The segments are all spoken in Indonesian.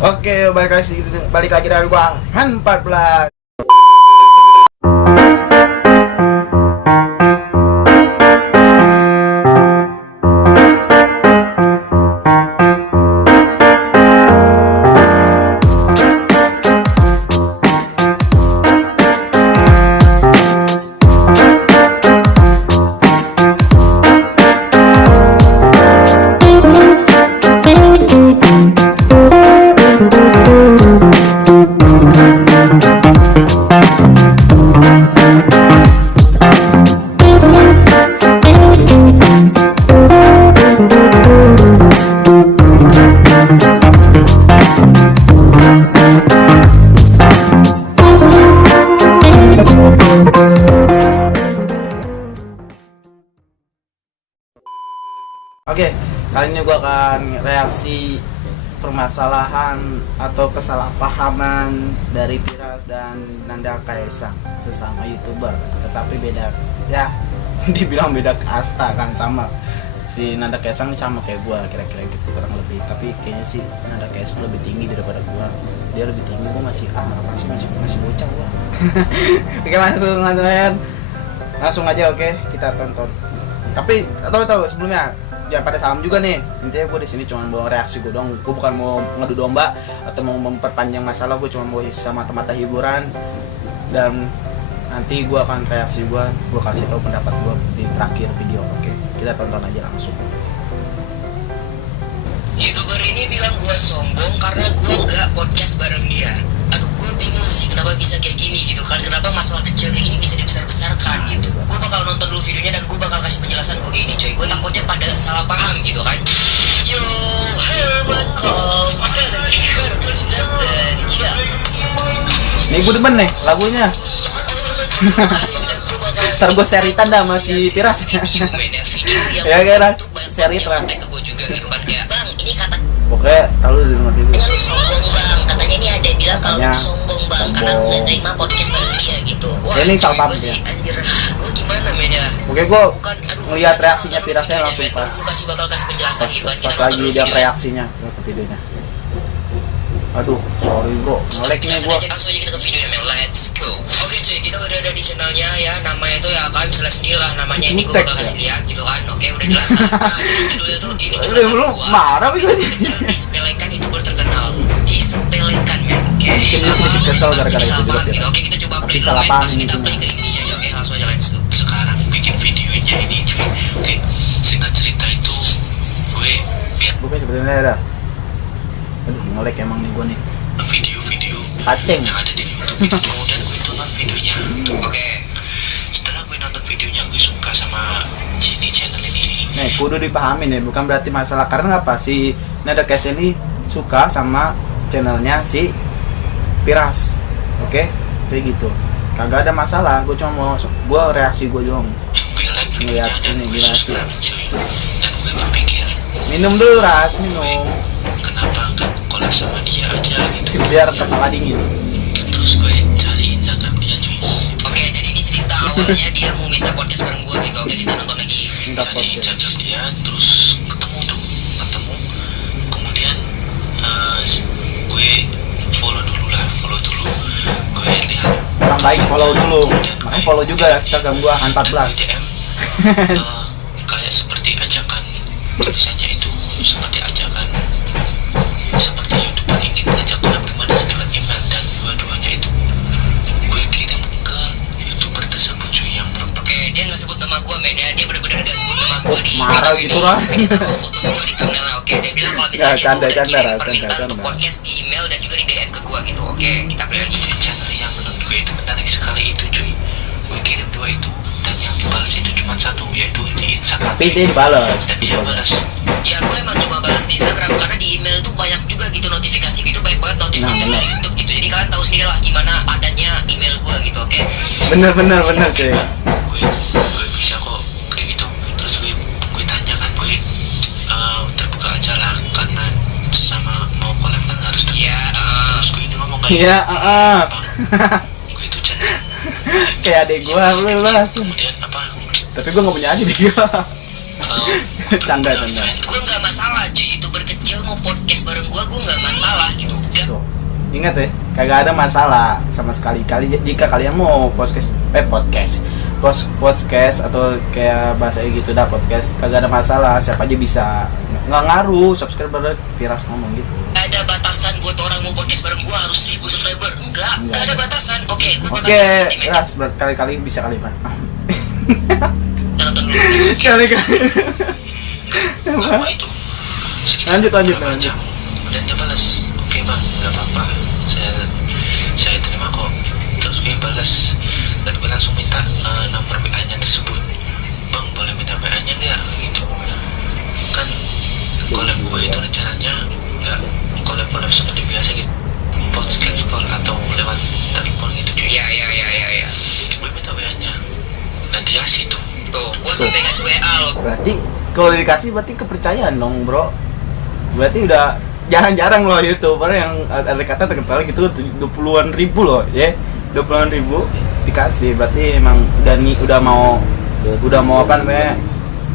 Oke, balik lagi dari gua Han 14. Oke, kali ini gue akan reaksi permasalahan atau kesalahpahaman dari Piras dan Nanda Kaesang, sesama YouTuber, tetapi beda, ya dibilang beda kasta kan. Sama si Nanda Kaesang ini sama kayak gue kira-kira gitu kurang lebih, tapi kayaknya si Nanda Kaesang lebih tinggi daripada gue. Dia lebih tinggi, gue masih masih bocah gue. Oke, langsung aja. Oke, kita tonton. Tapi tahu sebelumnya, ya pada salam juga nih. Intinya gue di sini cuma bawa reaksi gue dong. Gue bukan mau ngadu domba atau mau memperpanjang masalah. Gue cuma mau semata-mata hiburan. Dan nanti gue akan reaksi gue kasih tahu pendapat gue di terakhir video. Oke, kita tonton aja langsung. YouTuber ini bilang gue sombong karena gue nggak podcast bareng dia. Aduh, gue bingung sih kenapa bisa kayak gini gitu kan. Kenapa masalah kecil kayak gini bisa dibesar-besarkan gitu. Gue bakal nonton dulu videonya dan gue bakal kasih penjelasan gue kayak ini coy. Gue takutnya pada salah paham gitu kan. Yo, Herman Kong, Nih gue demen nih lagunya. Ntar gue seritan dah sama si Piras. Ya kira seritan. Oke, lalu denger dulu. Lu sombong bang, katanya ini ada yang bilang kalau lu sombong bang karena lu nggak terima podcast bareng dia gitu. Wah, ini salah paham sih, ya. anjir, gue gimana men ya? Oke, gue ngeliat reaksinya Pirasnya langsung pas. Gue bakal kasih penjelasan gitu kan. Pas lagi dia reaksinya ke videonya. Aduh, sorry bro, nge-lag nih gua. Langsung aja kita ke videonya men, let's go. Oke cuy, kita udah ada di channelnya ya. Namanya tuh ya kalian bisa lihat sendiri lah namanya. Ini gue bakal kasih lihat gitu kan. Oke, udah jelas kan. Nah, jadi judulnya tuh ini lu marah kecil disepelekan YouTuber terkenal. Disepelekan men. Oke. Ini sedikit kesel gara-gara itu juga gitu. Oke, kita coba play salah dulu men. paham Pas kita ini. play ke ininya ya. Oke, langsung aja let's go. Sekarang bikin videonya ini cuy. Oke, singkat cerita itu gue lihat Bukan sebetulnya ada. Aduh, nge-lag emang nih gua nih. video-video Aceng. yang ada di YouTube itu, kemudian gue tonton videonya. Oke. Setelah gue nonton videonya, gue suka sama sini channel ini. Nih, kudu dipahamin ya, bukan berarti masalah karena apa si Nanda Kaesang ini suka sama channelnya si Piras. Oke? Kayak gitu. Kagak ada masalah, gue cuma mau reaksi gue dong. Gue like videonya Lihat dan ini, gue gila sih. subscribe cuy. Dan gue berpikir, Minum dulu Ras, minum. kenapa nggak collab sama dia aja gitu. Biar kepala dingin. Terus gue cari Instagram dia cuy. Oke, jadi ini cerita awalnya dia mau minta podcast bareng gue gitu. Oke, kita nonton lagi. Minta Cari podcast. Instagram dia, terus ketemu. Kemudian gue follow dulu. Gue lihat Orang baik follow dulu. Makanya follow juga Instagram gua Han 14. DM kayak seperti ajakan, tulisannya itu seperti ajakan, seperti YouTuber ingin ngajak collab gimana sedikit email, dan dua-duanya itu gue kirim ke YouTuber tersebut cuy yang belum. Oke, dia nggak sebut nama gue men ya. Dia benar-benar nggak sebut nama gue di marah video gitu ini. lah. Tapi dia taruh foto gue di thumbnail. Oke, dia bilang kalau misalnya Ya, dia canda, tuh udah canda, kirim canda, permintaan canda. untuk podcast di email dan juga di DM ke gue gitu. Oke, kita play lagi. Channel yang menurut gue itu menarik sekali itu cuy. Gue kirim dua itu, dan yang dibalas itu cuma satu, yaitu di Instagram. Tapi dia dibalas. Dan dia balas. Ya gue emang cuma balas di Instagram karena di email itu banyak juga gitu notifikasi gitu, banyak banget notifikasi Nah, dari YouTube gitu. Jadi kalian tahu sendiri lah gimana padatnya email gue gitu. Oke. Bener cuy. Gue bisa kok kayak gitu. Terus gue tanya kan, gue terbuka aja lah karena sesama mau collab kan harus terbuka. Ya, Terus gue ini ngomong kayak Iya, gue itu channel kayak adek gua lu lah. kemudian apa Tapi gua nggak punya adik gua. Canda. gue nggak masalah cuy, YouTuber kecil kecil mau podcast bareng gue nggak masalah gitu. Gak. Tuh. Ingat ya, kagak ada masalah sama sekali. Jika kalian mau podcast atau kayak bahasa gitu dah podcast, kagak ada masalah, siapa aja bisa. Nggak ngaruh subscriber Piras ngomong gitu. Ada batasan buat orang mau podcast bareng gue harus 1000 subscriber? Enggak ada batasan. Oke, gue bakal Oke, Piras berkali-kali bisa kali Pak. nonton dulu. Kali-kali. lama itu sekitar Lanjut. berapa jam. Kemudian dia balas, oke bang, nggak apa-apa, saya terima kok. Terus gue balas dan gue langsung minta nomor WA-nya tersebut. Bang, boleh minta WA-nya nggak gitu kan. Collab gue itu rencananya nggak collab seperti biasa gitu, podcast call atau lewat telepon gitu cuy. Iya. Gue minta WA-nya dan dikasih tuh. Tuh, gue sampai ngasih WA lo. Berarti kalau dikasih berarti kepercayaan dong, Bro. Berarti udah jarang-jarang loh YouTuber yang ada kata terkenal gitu 20-an ribu loh, ya. 20-an ribu dikasih. Berarti emang udah mau apa namanya?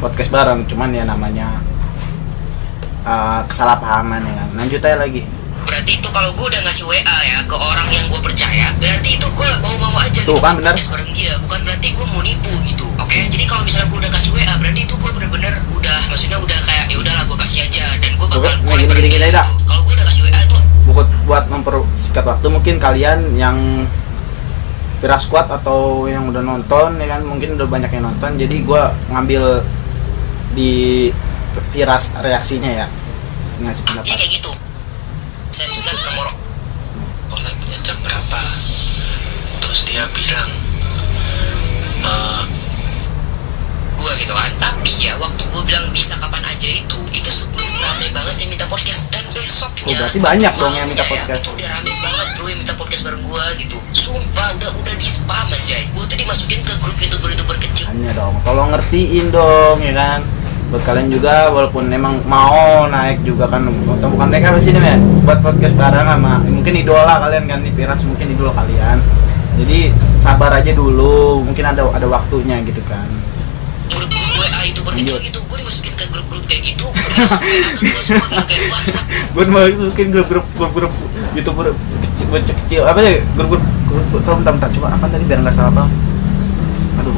Podcast bareng, cuman ya namanya kesalahpahaman ya kan. Lanjut aja lagi. Berarti itu kalau gue udah ngasih WA ya ke orang yang gue percaya, berarti itu gue mau aja Tuh, gitu kan bener. podcast bareng dia, bukan berarti gue mau nipu gitu. Oke, jadi kalau misalnya gue udah kasih WA, berarti itu gue bener-bener maksudnya udah kayak ya udahlah gue kasih aja dan gue bakal Oke, collab bareng gini dia dah. gitu. Kalau gue udah kasih WA tuh Buat mempersingkat waktu, mungkin kalian yang Piras Squad atau yang udah nonton ya kan, mungkin udah banyak yang nonton, jadi gua ngambil di Piras reaksinya ya, ngasih jadi pendapat. kayak gitu. Save nomor Collabnya jam berapa? Terus dia bilang gue gitu kan. Tapi ya waktu gue bilang bisa kapan aja itu sebelum rame banget yang minta podcast, dan besoknya Oh, berarti banyak dong yang minta malamnya podcast. itu udah rame banget bro yang minta podcast bareng gue gitu. Sumpah udah di spam anjay. Gue tuh dimasukin ke grup youtuber kecil. Hanya dong, tolong ngertiin dong ya kan. Buat kalian juga, walaupun emang mau naik juga kan, atau bukan naik apa sih namanya, buat podcast bareng sama mungkin idola kalian kan, di Piras mungkin idola kalian. Jadi sabar aja dulu, mungkin ada waktunya gitu kan. Grup WA youtuber kecil gitu, gue dimasukin ke grup kayak gitu. Gue dimasukin WA ke gue semua gitu kayak wah. Buat masukin grup youtuber kecil apa ya, grup bentar coba apa tadi biar nggak salah bang. Aduh,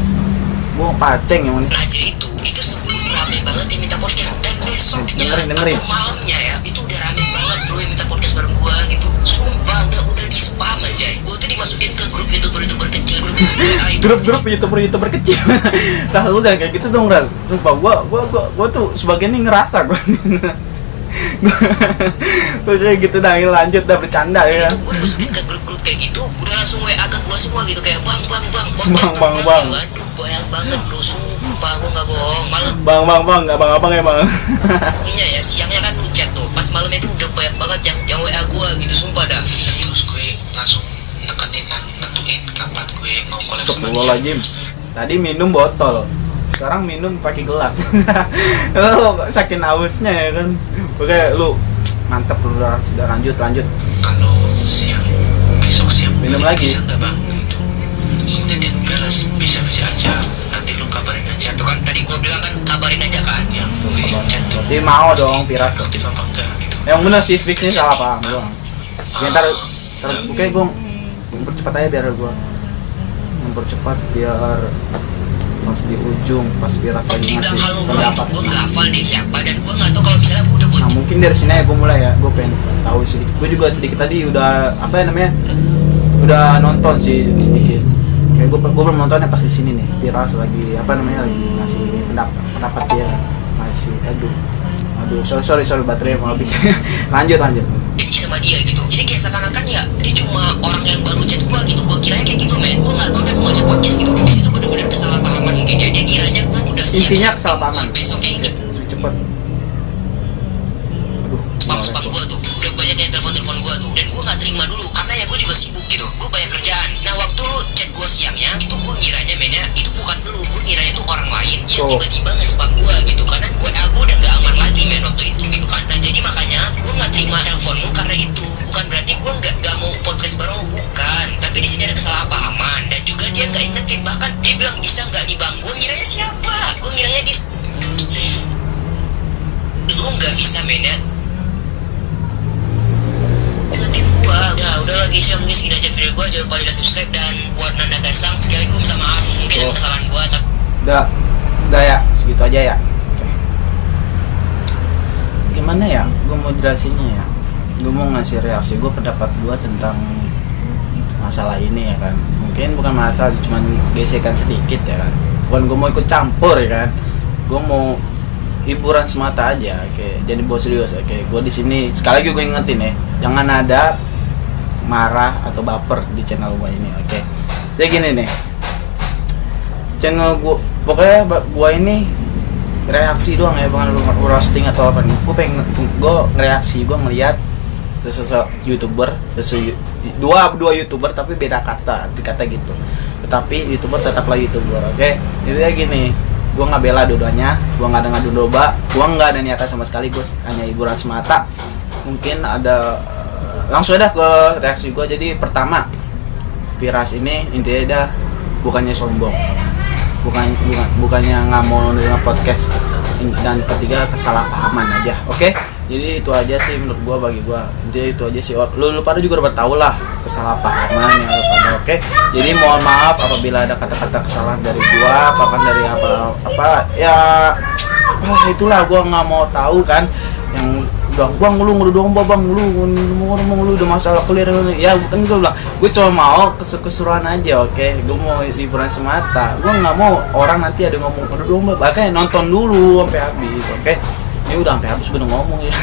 gua paceng yang ini. Aja itu sebelum rame banget yang minta podcast, dan besoknya Dengerin. atau malamnya ya itu udah rame banget bro yang minta podcast bareng gua gitu. Sumpah udah di spam aja. Gua tuh dimasukin ke grup youtuber kecil, grup youtuber kecil. Ras lu jangan kayak gitu dong, Ras. Sumpah gua tuh sebagian ini ngerasa gua. Gua kayak gitu dah, lanjut dah bercanda ya. Itu gua dimasukin ke grup kayak gitu, udah langsung WA ke gua semua gitu kayak bang podcast Bang. Aduh banyak banget bro, sumpah gua nggak bohong. Malam Bang, enggak abang ya, Bang. ya siangnya kan lu chat tuh, pas malamnya itu udah banyak banget yang WA gua gitu, sumpah dah. terus gue langsung nentuin kapan gue mau collab sama dia. Astagfirullahaladzim. Tadi minum botol, sekarang minum pakai gelas. Lu saking hausnya ya kan. Oke, lu mantap lu, sudah lanjut. Kalau besok siang Minum lagi. bisa nggak bang gitu. Kemudian dia balas bisa aja, nanti lu kabarin aja. Itu kan tadi gua bilang kan kabarin aja kan. Yang gue chat tuh Dia mau dong, Piras. aktif apa enggak gitu. Yang bener sih fixnya salah paham doang. Ya ntar oke gue mempercepat aja biar pas di ujung pas Piras Waktu lagi dibilang ngasih kalau gua itu pendapat. gua nggak hafal dia siapa, dan gua nggak tahu kalau misalnya gua udah buat Nah mungkin dari sini ya gue mulai ya, gue pengen tahu sedikit. Gue juga sedikit tadi udah apa ya namanya, udah nonton sih sedikit. Kayak gue belum nontonnya pas di sini nih. Piras lagi apa namanya, lagi ngasih pendapat dia, masih aduh sorry baterai mau habis. lanjut janji sama dia gitu. Jadi kayak seakan-akan ya dia cuma orang yang baru chat gua gitu. Gua kiranya kayak gitu men. Gua nggak tahu dia mau ngajak podcast gitu. Di situ bener-bener kesalahpahaman mungkin ya. Dia kiranya gua udah siap. Intinya kesalahpahaman. Besoknya ini cepet. Aduh, spam gua tuh udah banyak yang telepon gua tuh, dan gua nggak terima dulu karena ya gua juga sibuk gitu. Gua banyak kerjaan. Nah waktu lu chat gua siangnya itu gua ngiranya mennya itu bukan lu. Gua ngiranya itu orang lain yang Oh. tiba-tiba nge-spam gua gitu. Karena WA gua udah nggak aman lagi men waktu itu gitu kan. Nah jadi makanya gua nggak terima teleponmu karena itu. Bukan berarti gua nggak mau podcast bareng, bukan. Tapi di sini ada kesalahpahaman, dan juga dia nggak ingetin. Bahkan dia bilang bisa nggak nih bang. Gua ngiranya siapa? Gua ngiranya lu nggak bisa men ya. guys ya, mungkin segini aja video gue. Jangan lupa di like, subscribe, dan buat Nanda Kaisang sekali lagi gue minta maaf, mungkin ada kesalahan gue tapi Udah ya, segitu aja ya. Oke. Gimana ya? Gue mau jelasinnya ya. Gue mau ngasih reaksi gue, pendapat gue tentang masalah ini ya kan. Mungkin bukan masalah, cuman gesekan sedikit ya kan. Bukan gue mau ikut campur ya kan. Gue mau hiburan semata aja. Oke, jadi bos serius. Oke, gue di sini sekali lagi gue ingetin ya, jangan ada marah atau baper di channel gue ini. Oke. Jadi gini nih. Channel gue pokoknya gue ini reaksi doang ya, bukan roasting atau apa nih. Gue pengen ngereaksi, gue ngeliat sesuatu youtuber, dua youtuber tapi beda kasta, dikata gitu. Tetapi youtuber tetaplah youtuber, oke? Jadi ya gini, gue nggak bela dua-duanya, gue nggak ada ngadu domba, gue nggak ada niatan sama sekali, gue hanya hiburan semata. Mungkin ada langsung aja ke reaksi gue. Jadi pertama, Piras ini intinya dah bukannya sombong, bukannya nggak mau nerima podcast, dan ketiga kesalahpahaman aja. Oke, jadi itu aja sih menurut gua, bagi gua intinya itu aja sih. Lu pada juga udah tahu lah kesalahpahaman yang lu pada. Oke, jadi mohon maaf apabila ada kata-kata kesalahan dari gua, bahkan dari apa ya, apalah itulah, gua nggak mau tahu kan yang bang lu ngedong bang lu ngomong lu udah masalah clear ya. Bukan, gue bilang gue cuma mau keseruan aja. Oke, gue mau hiburan semata, gue nggak mau orang nanti ada ngomong ngedong makanya nonton dulu sampai habis. Oke, ini udah sampai habis gue udah ngomong ya.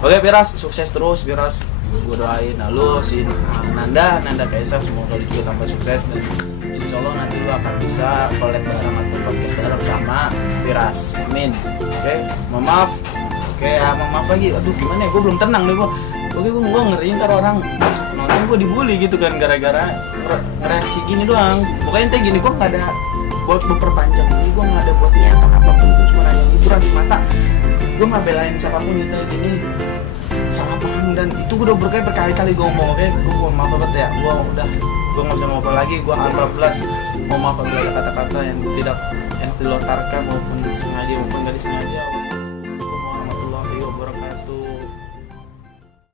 Oke, Piras sukses terus, Piras, gue doain. Nah, lu si Nanda Kaisang semoga lu juga tambah sukses, dan insya Allah nanti lu akan bisa collab bareng atau podcast bareng sama Piras. Amin. Oke, maaf. Oke, maaf lagi. Aduh, gimana ya? Gue belum tenang nih, gue. Oke, gue ngeri ntar orang nonton gue dibully gitu kan, gara-gara reaksi gini doang. Pokoknya intinya gini, gue nggak ada buat memperpanjang ini, gue nggak ada buat niatan apapun. Gue cuma hanya hiburan semata. Gue nggak belain siapapun gitu gini. Salah paham, dan itu gue udah berkali-kali gue ngomong. Oke, gue mohon maaf banget ya. Gue nggak bisa ngomong lagi. Gue bablas. Mohon maaf apabila ada kata-kata yang tidak dilontarkan maupun disengaja maupun nggak disengaja.